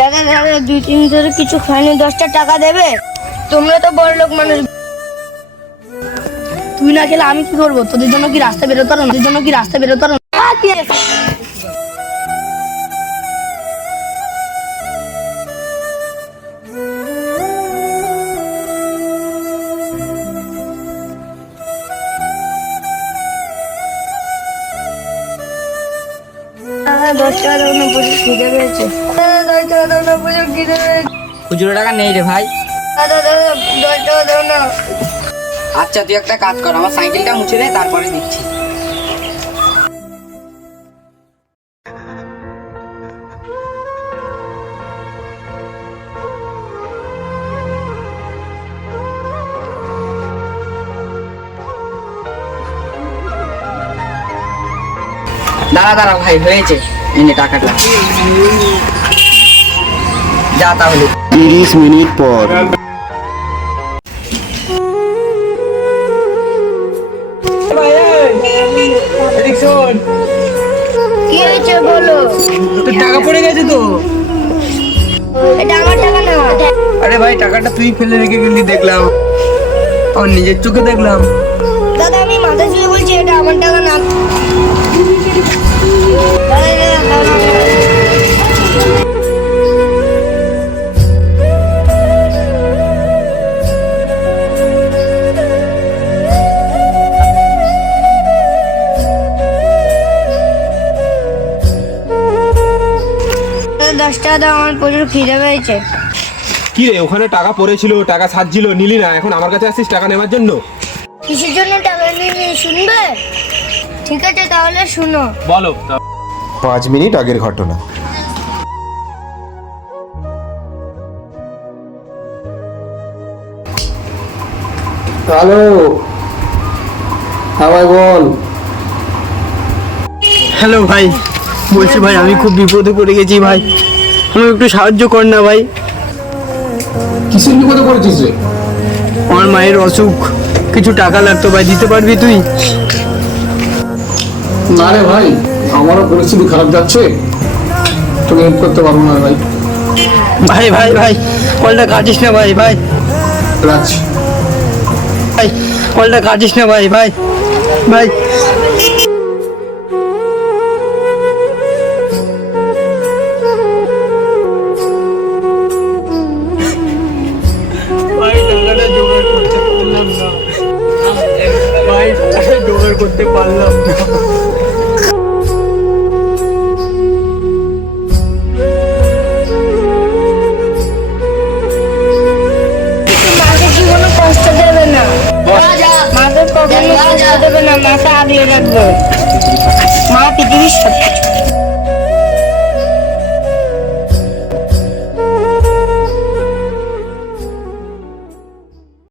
টাকা দুই তিন ধরে কিছু খাইনি দশটা টাকা দেবে। তোমরা তো বড় লোক মানুষ তুই না খেলে আমি কি করব তোদের জন্য কি রাস্তা বেরোতে পারো না? তোদের জন্য কি রাস্তা বেরোতে পারো না? আহ, কি আছে? দাদা, দশ টাকা দাও না প্রচুর খিদে পেয়েছে দশ টাকা দাও না প্রচুর খিদে পেয়েছে খুচরো টাকা নেই রে ভাই দাদা দাদা দশ টাকা দাও না আচ্ছা তুই একটা কাজ কর, আমার সাইকেলটা মুছে দে, তারপরে দিচ্ছি দাঁড়া দাঁড়া ভাই, হয়েছে। এনে টাকাটা। যা তাহলে। তিরিশ মিনিট পর। কি হয়েছে বলো? তোর টাকা পড়ে গেছে তো? এটা আমার টাকা না। আরে ভাই টাকাটা তুই ফেলে রেখে গেলি দেখলাম। আমার নিজের চোখে দেখলাম। দাদা আমি মাথা ছুঁয়ে বলছি এটা আমার টাকা না। টাকা দাও আমার প্রচুর খিদে পেয়েছে। কি রে ওখানে টাকা পড়েছিল টাকা সাজছিল নিলি না এখন আমার কাছে আসিস টাকা নেওয়ার জন্য? কিসের জন্য টাকা নিয়ে শুনবে? ঠিক আছে তাহলে শুনো। বলো পাঁচ মিনিট আগের ঘটনা। হ্যালো হ্যাঁ ভাই বল। হ্যালো ভাই বলছি ভাই আমি খুব বিপদে পড়ে গেছি ভাই। আমাকে একটু সাহায্য কর না ভাই। কিসের বিপদে পড়েছিস রে আমার মায়ের অসুখ। কিছু টাকা লাগতো ভাই দিতে পারবি তুই? না রে ভাই আমারও পরিস্থিতি খারাপ যাচ্ছে। তোকে হেল্প করতে পারব না ভাই। ভাই ভাই ভাই কলটা কাটিস না ভাই ভাই। রাখছি ভাই কলটা কাটিস না ভাই ভাই ভাই। ভাই জোগাড় করতে পারলাম না। মাকে জীবনে কষ্ট দেবে না। মাকে কখনো কষ্ট দেবে না মাথা আগলে রাখবে।